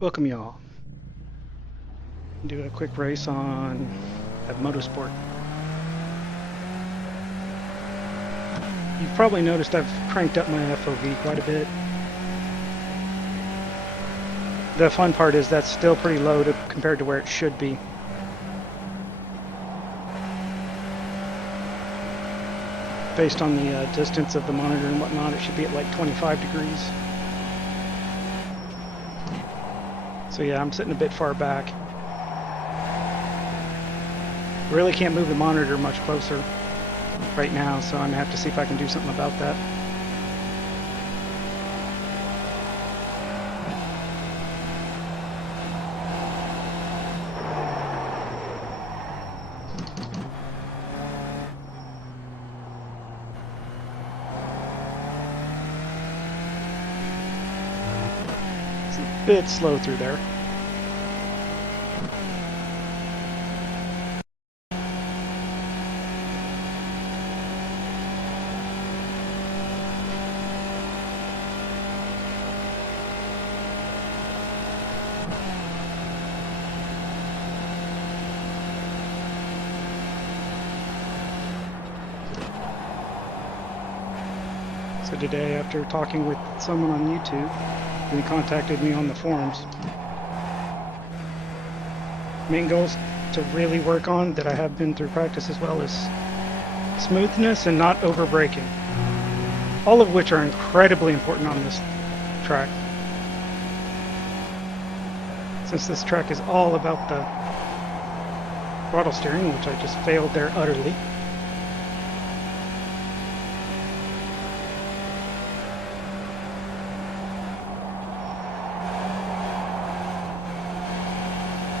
Welcome y'all. Do a quick race on at MotorSport. You've probably noticed I've cranked up my FOV quite a bit. The fun part is that's still pretty low compared to where it should be. Based on the distance of the monitor and whatnot, it should be at like 25 degrees. So yeah, I'm sitting a bit far back. Really can't move the monitor much closer right now, so I'm gonna have to see if I can do something about that. It's a bit slow through there. So today, after talking with someone on YouTube, they contacted me on the forums. Main goals to really work on that I have been through practice as well is smoothness and not over braking. All of which are incredibly important on this track. Since this track is all about the throttle steering, which I just failed there utterly.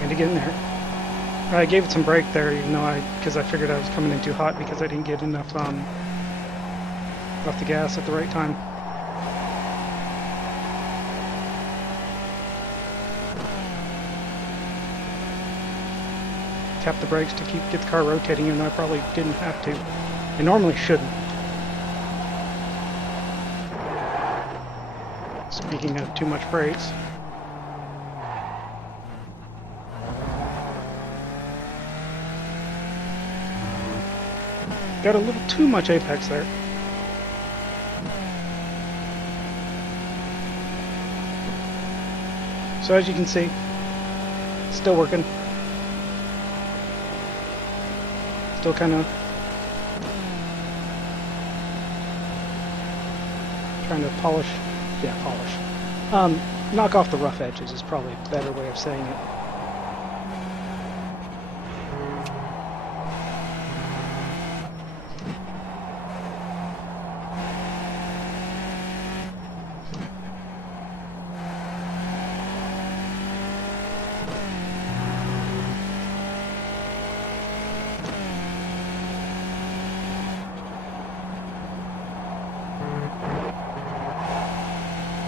And again there. I gave it some brake there, even though because I figured I was coming in too hot because I didn't get enough off the gas at the right time. Tap the brakes to get the car rotating, even though I probably didn't have to. I normally shouldn't. Speaking of too much brakes. Got a little too much apex there. So as you can see, still working. Still kind of trying to polish. Knock off the rough edges is probably a better way of saying it.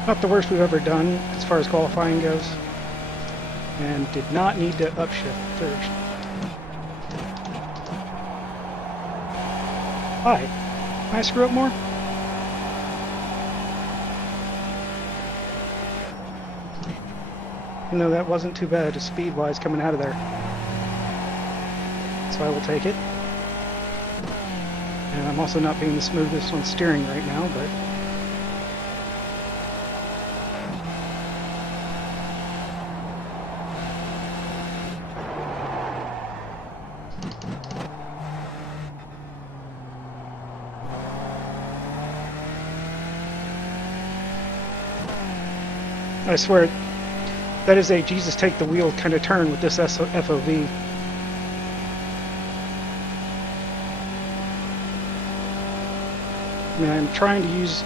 Not the worst we've ever done as far as qualifying goes, and did not need to upshift first. Hi, can I screw up more? No, that wasn't too bad speed-wise coming out of there. So I will take it. And I'm also not being the smoothest on steering right now, but I swear, that is a Jesus take the wheel kind of turn with this FOV. I mean, I'm trying to use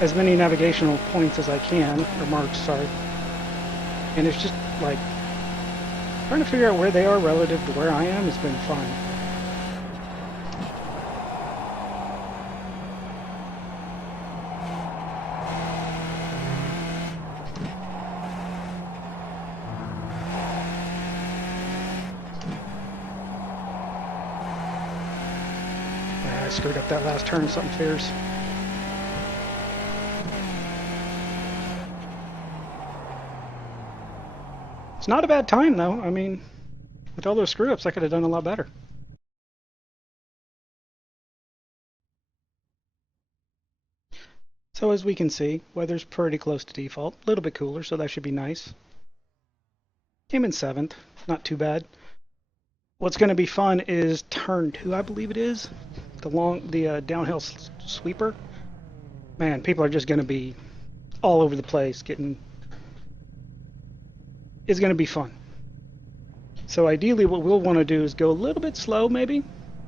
as many navigational points as I can, or marks, sorry. And it's just like, trying to figure out where they are relative to where I am has been fun. I screwed up that last turn, something fierce. It's not a bad time, though. I mean, with all those screw-ups, I could have done a lot better. So as we can see, weather's pretty close to default. A little bit cooler, so that should be nice. Came in 7th. Not too bad. What's going to be fun is turn 2, I believe it is. The downhill sweeper. Man, people are just going to be all over the place. It's going to be fun. So ideally what we'll want to do is go a little bit slow maybe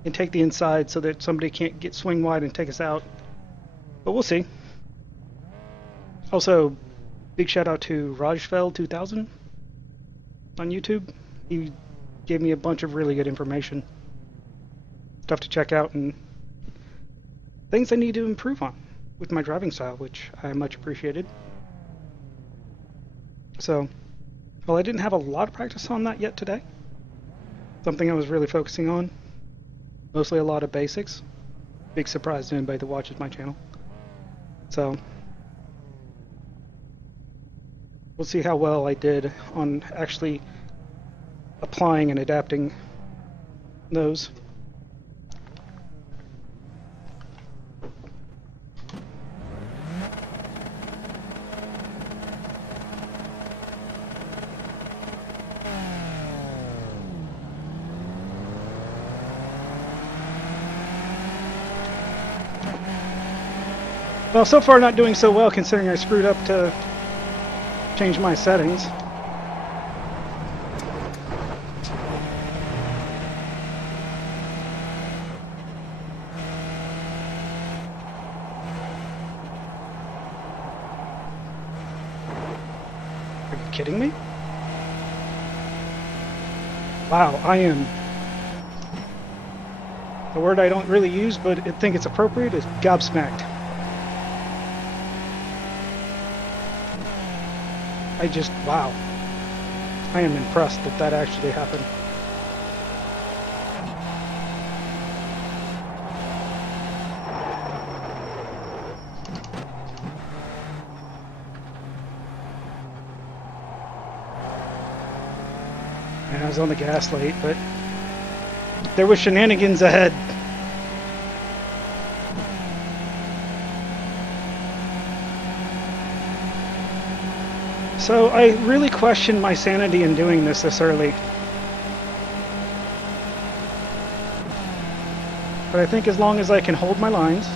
and take the inside so that somebody can't get swing wide and take us out. But we'll see. Also, big shout out to Rajfeld2000 on YouTube. He gave me a bunch of really good information. Stuff to check out and things I need to improve on with my driving style, which I much appreciated. So, well, I didn't have a lot of practice on that yet today. Something I was really focusing on. Mostly a lot of basics. Big surprise to anybody that watches my channel. So, we'll see how well I did on actually applying and adapting those. Well, so far not doing so well considering I screwed up to change my settings. Are you kidding me? Wow, I am... The word I don't really use, but I think it's appropriate, is gobsmacked. Wow. I am impressed that that actually happened. And I was on the gas late, but there was shenanigans ahead. So I really question my sanity in doing this early. But I think as long as I can hold my lines,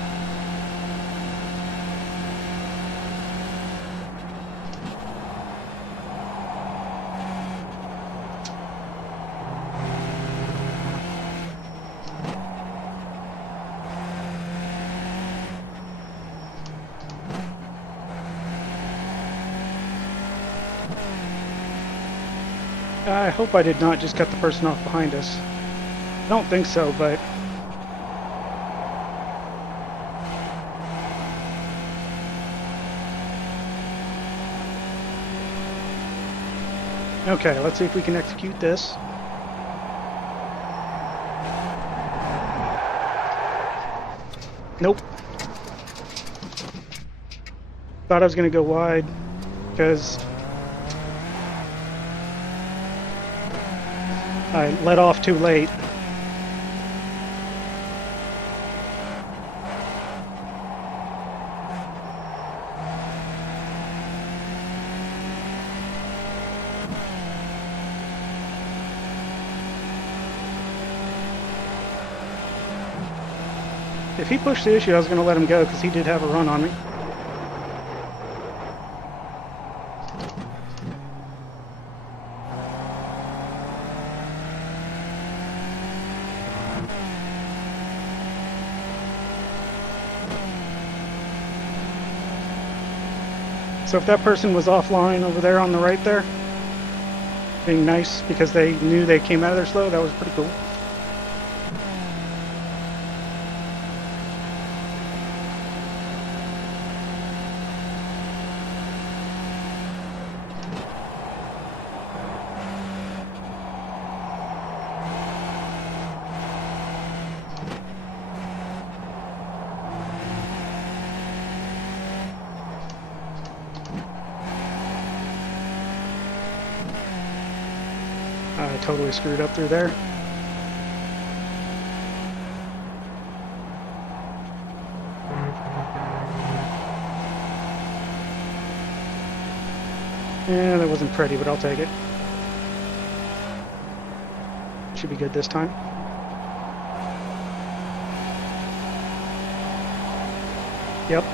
I hope I did not just cut the person off behind us. I don't think so, but... Okay, let's see if we can execute this. Nope. Thought I was going to go wide, because I let off too late. If he pushed the issue, I was going to let him go because he did have a run on me. So if that person was offline over there on the right there, being nice because they knew they came out of there slow, that was pretty cool. I totally screwed up through there. Yeah, that wasn't pretty, but I'll take it. Should be good this time. Yep.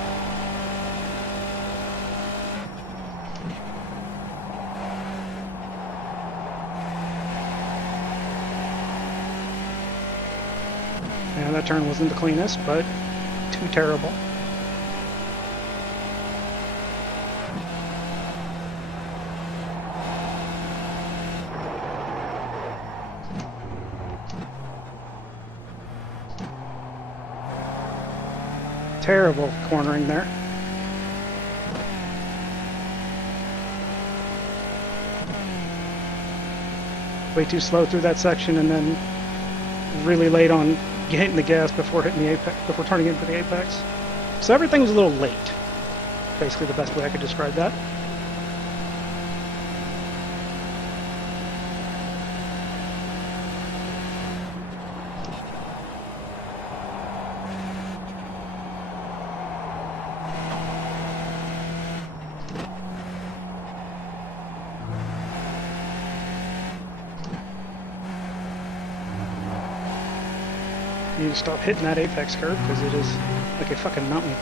Yeah, that turn wasn't the cleanest, but too terrible. Terrible cornering there. Way too slow through that section, and then really late on hitting the gas before hitting the apex, before turning into the apex. So everything was a little late. Basically, the best way I could describe that. You need to stop hitting that apex curve because it is like a fucking mountain.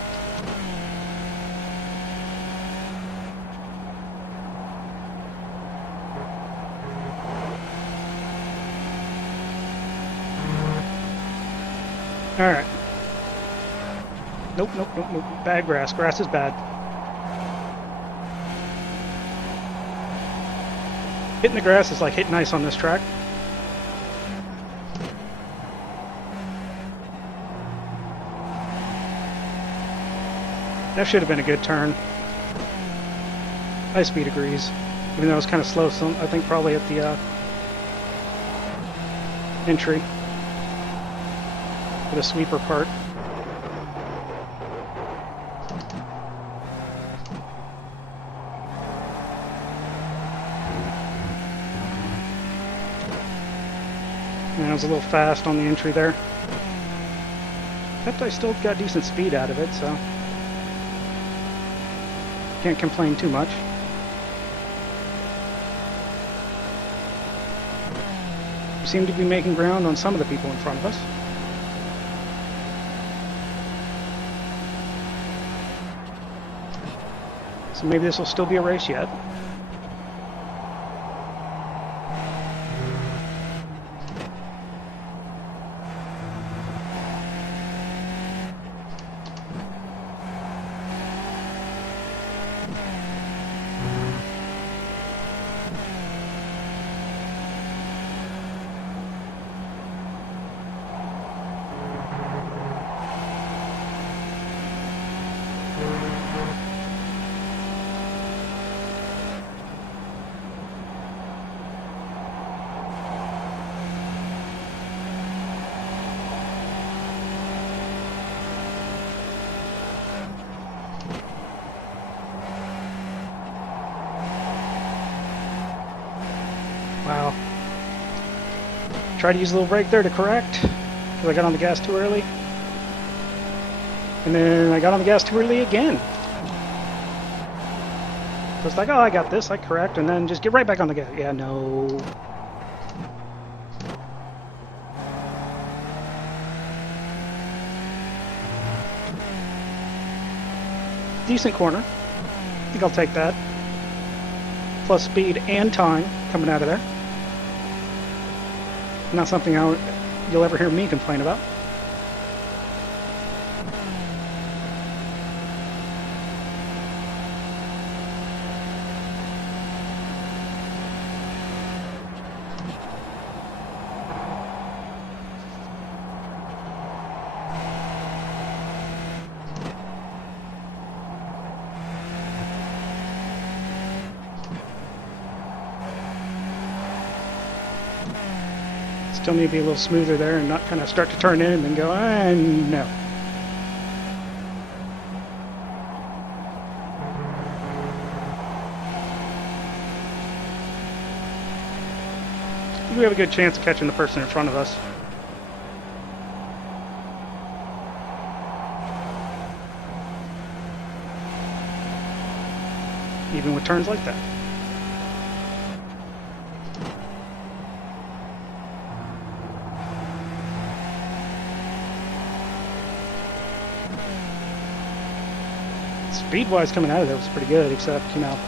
Alright. Nope, nope, nope, nope. Bad grass. Grass is bad. Hitting the grass is like hitting ice on this track. That should have been a good turn. High speed agrees. Even though it was kind of slow, so I think probably at the entry. For the sweeper part. And I was a little fast on the entry there. Except I still got decent speed out of it, so can't complain too much. We seem to be making ground on some of the people in front of us. So maybe this will still be a race yet. Wow. Tried to use a little brake there to correct, because I got on the gas too early. And then I got on the gas too early again. So it's like, oh, I got this, I correct, and then just get right back on the gas. Yeah, no. Decent corner. I think I'll take that. Plus speed and time coming out of there. Not something you'll ever hear me complain about. Still need to be a little smoother there and not kind of start to turn in and then go, no. think we have a good chance of catching the person in front of us. Even with turns like that. Speed-wise, coming out of there was pretty good, except, you know,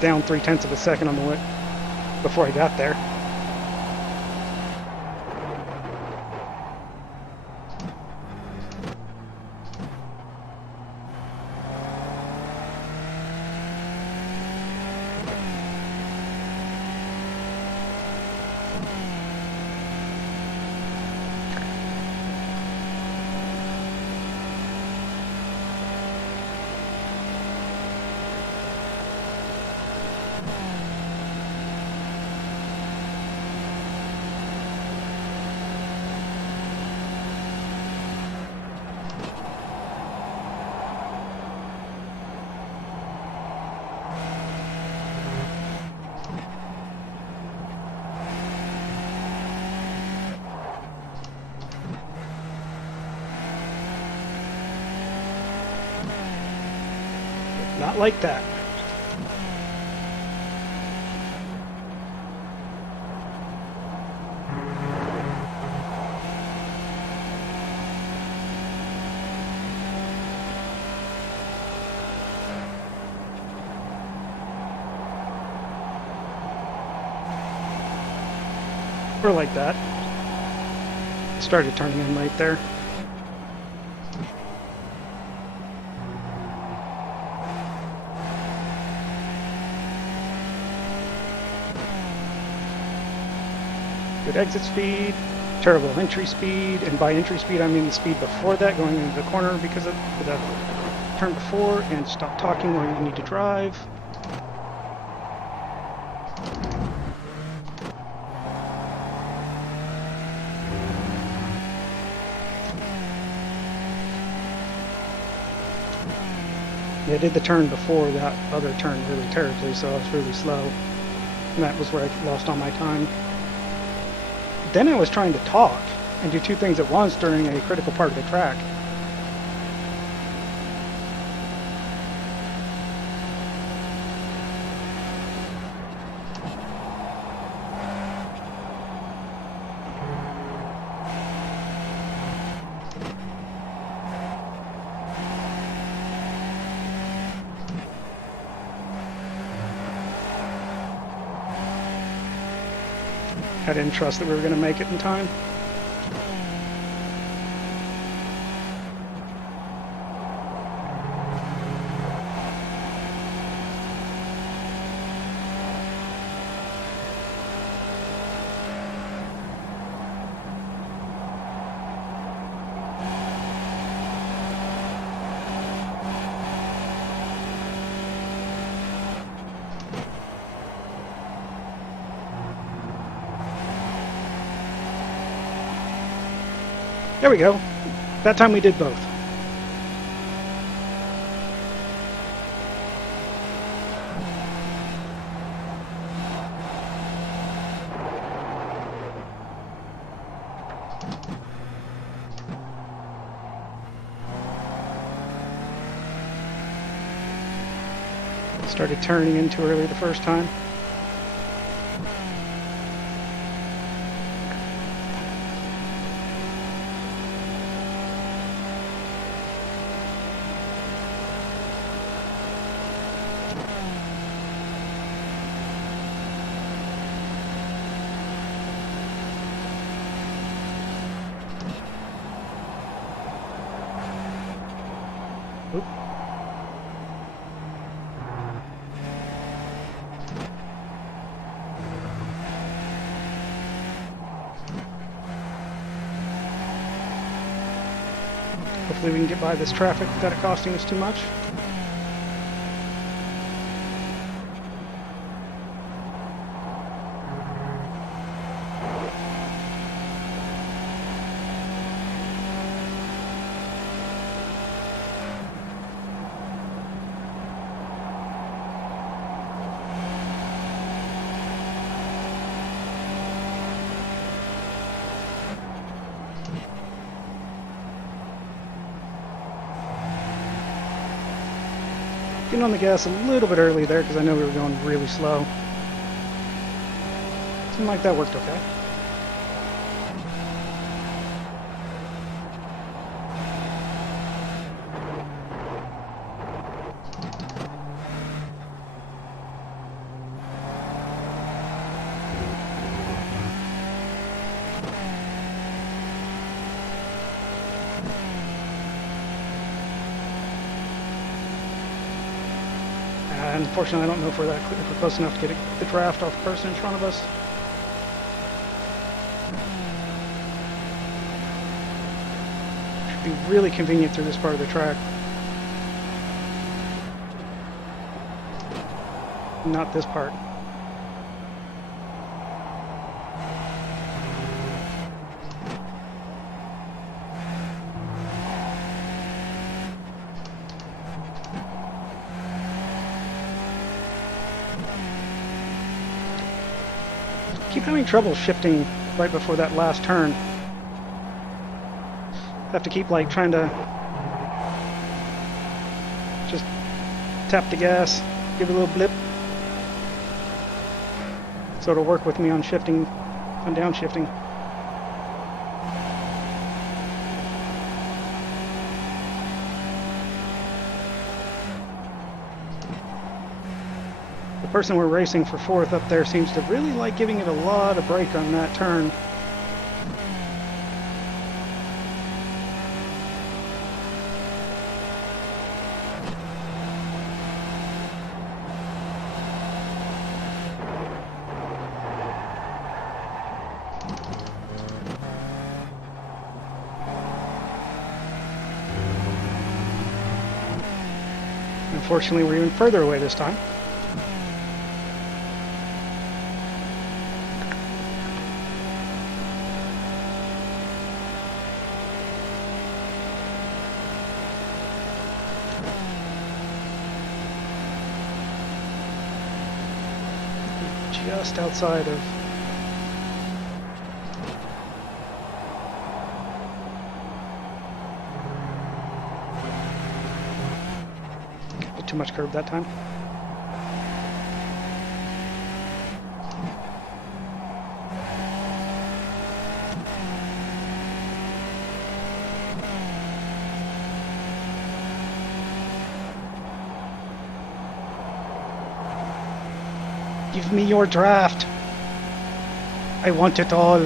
down 0.3 of a second on the way before I got there. Not like that. Or like that. Started turning in right there. Good exit speed, terrible entry speed, and by entry speed I mean the speed before that, going into the corner because of the turn before, and stop talking while you need to drive. I did the turn before that other turn really terribly, so I was really slow, and that was where I lost all my time. Then I was trying to talk and do two things at once during a critical part of the track. I didn't trust that we were going to make it in time. There we go. That time we did both. Started turning in too early the first time. Oop. Hopefully we can get by this traffic without it costing us too much. Getting on the gas a little bit early there because I know we were going really slow. Seemed like that worked okay. Unfortunately, I don't know if we're close enough to get the draft off the person in front of us. Should be really convenient through this part of the track. Not this part. Keep having trouble shifting right before that last turn. Have to keep like trying to just tap the gas, give it a little blip, so it'll work with me on shifting, on downshifting. The person we're racing for fourth up there seems to really like giving it a lot of brake on that turn. Unfortunately, we're even further away this time. Just outside of bit too much curb that time. Give me your draft. I want it all.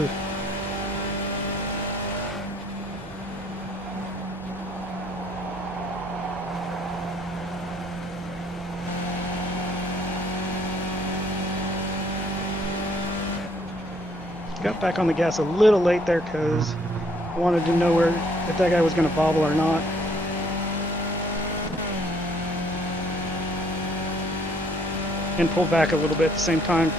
Got back on the gas a little late there because I wanted to know if that guy was going to bobble or not. And pull back a little bit at the same time.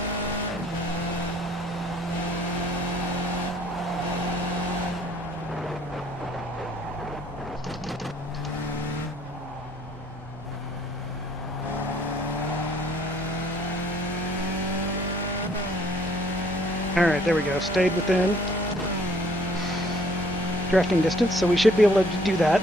Alright, there we go. Stayed within drafting distance, so we should be able to do that.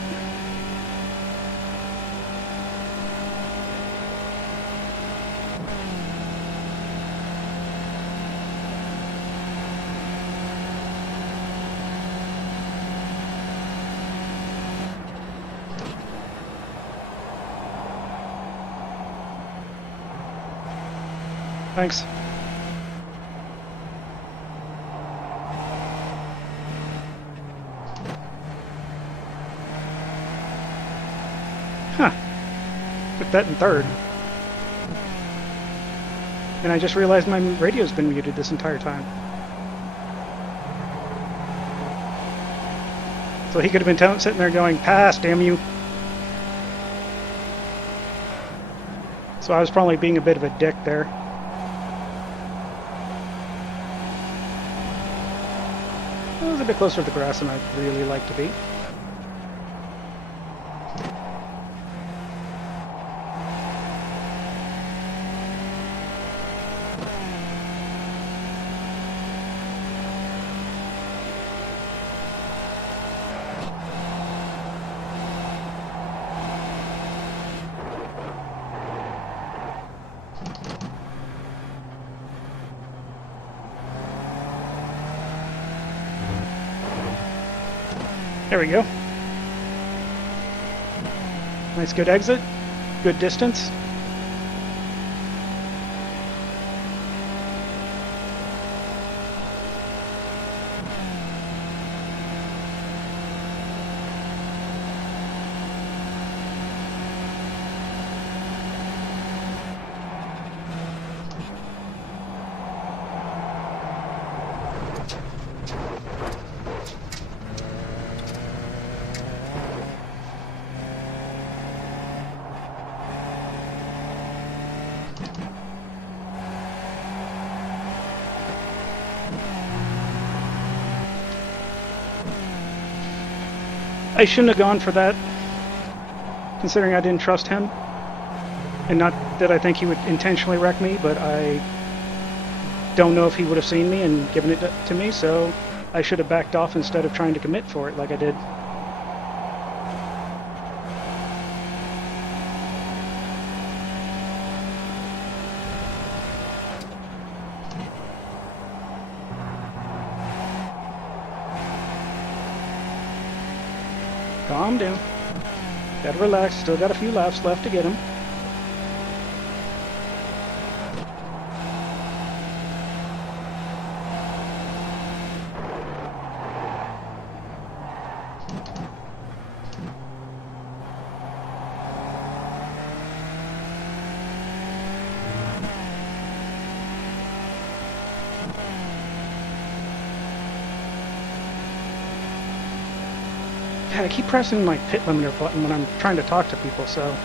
Thanks. Huh. Put that in third. And I just realized my radio's been muted this entire time. So he could have been sitting there going, "Pass, damn you." So I was probably being a bit of a dick there. I was a bit closer to the grass than I'd really like to be. There we go. Nice, good exit. Good distance. I shouldn't have gone for that, considering I didn't trust him. And not that I think he would intentionally wreck me, but I don't know if he would have seen me and given it to me, so I should have backed off instead of trying to commit for it like I did. Calm down. Gotta relax. Still got a few laps left to get him. I keep pressing my pit limiter button when I'm trying to talk to people, so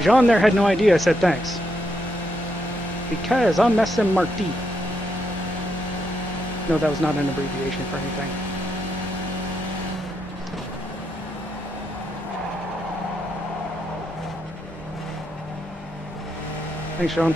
Jean there had no idea I said thanks. Because I'm messing Marty. No, that was not an abbreviation for anything. Thanks, Sean.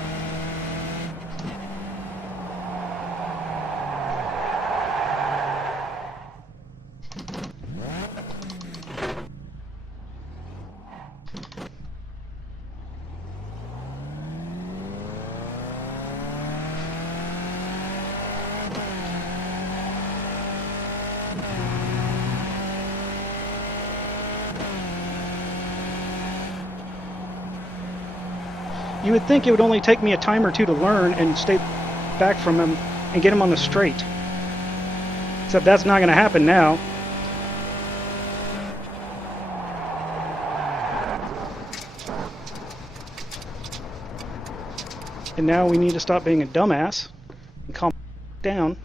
You would think it would only take me a time or two to learn and stay back from him and get him on the straight. Except that's not going to happen now. And now we need to stop being a dumbass and calm down.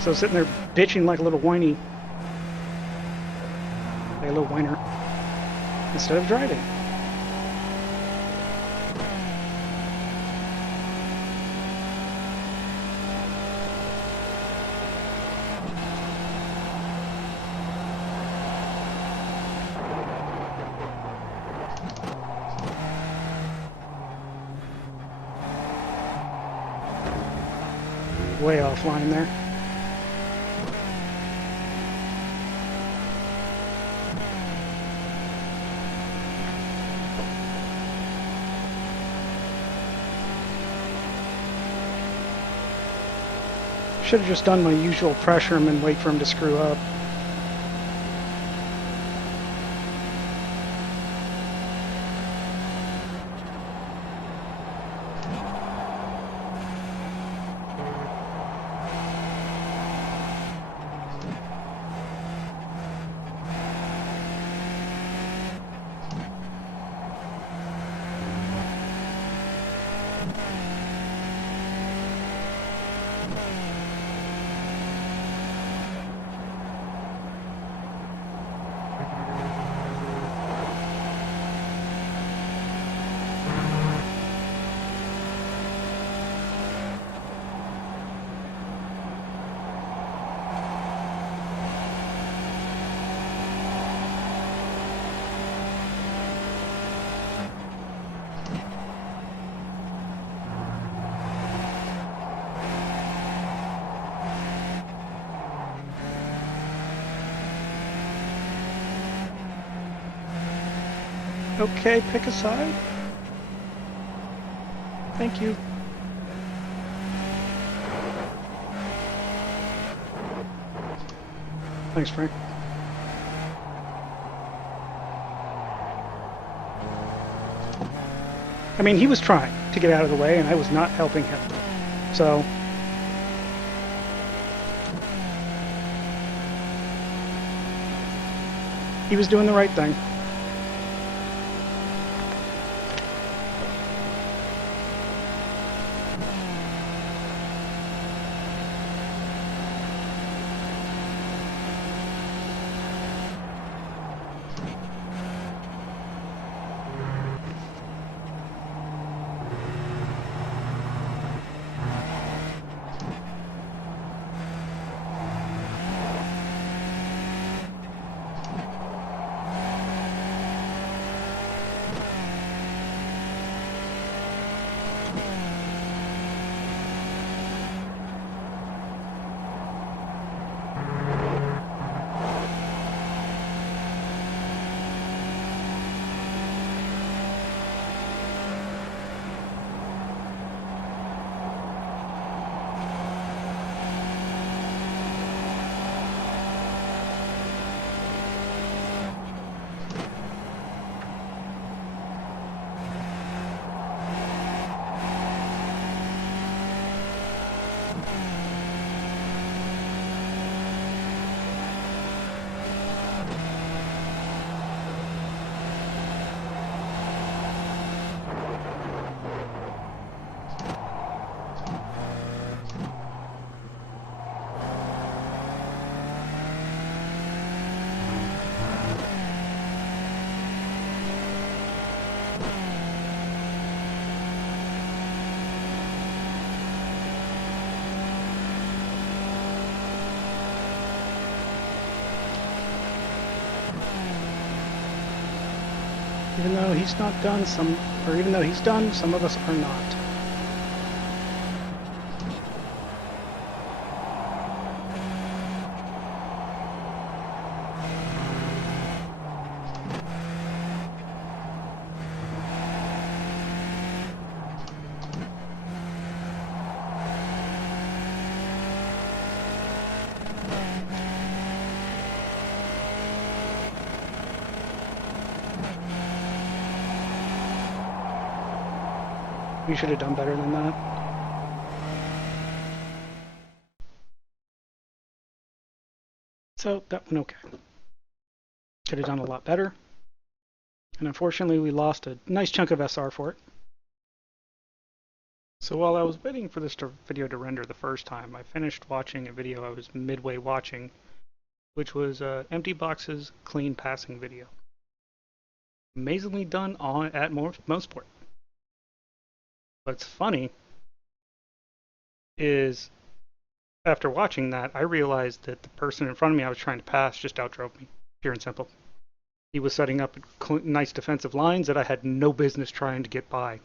So sitting there bitching like a little whiny, like a little whiner, instead of driving. Way offline there. Should have just done my usual pressure him and wait for him to screw up. Okay, pick a side. Thank you. Thanks, Frank. I mean, he was trying to get out of the way, and I was not helping him. So, he was doing the right thing. Even though he's not done, even though he's done, some of us are not. We should have done better than that. So that went okay. Could have done a lot better. And unfortunately we lost a nice chunk of SR for it. So while I was waiting for this video to render the first time, I finished watching a video I was midway watching, which was Empty Box's clean passing video. Amazingly done at MotorSport. What's funny is after watching that, I realized that the person in front of me I was trying to pass just outdrove me, pure and simple. He was setting up nice defensive lines that I had no business trying to get by,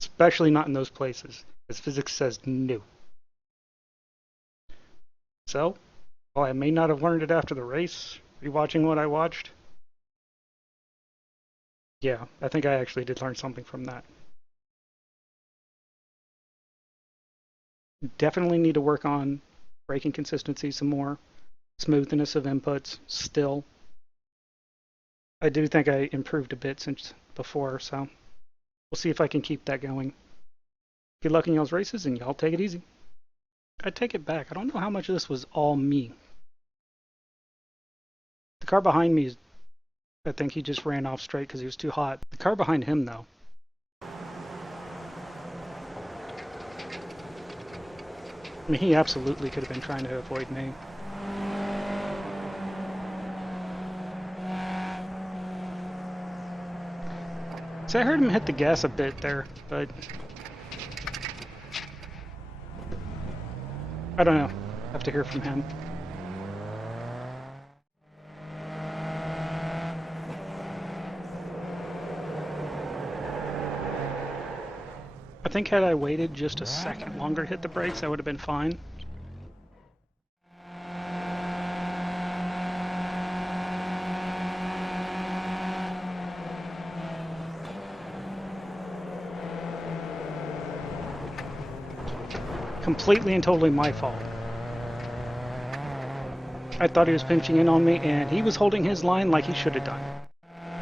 especially not in those places, as physics says no. So, while I may not have learned it after the race, rewatching what I watched, yeah, I think I actually did learn something from that. Definitely need to work on braking consistency some more, smoothness of inputs still. I do think I improved a bit since before, so we'll see if I can keep that going. Good luck in y'all's races, and y'all take it easy. I take it back. I don't know how much of this was all me. The car behind me, I think he just ran off straight because he was too hot. The car behind him, though. I mean, he absolutely could have been trying to avoid me. So I heard him hit the gas a bit there, but I don't know. I have to hear from him. I think had I waited just a second longer to hit the brakes, I would have been fine. completely and totally my fault. I thought he was pinching in on me, and he was holding his line like he should have done.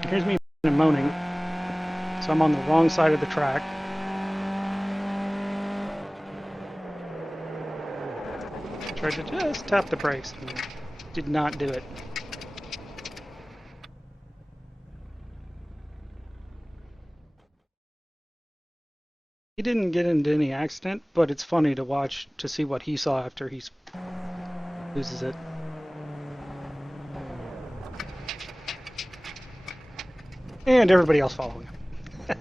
Here's me moaning, so I'm on the wrong side of the track. Tried to just tap the brakes, and did not do it. He didn't get into any accident, but it's funny to watch to see what he saw after he loses it. And everybody else following him.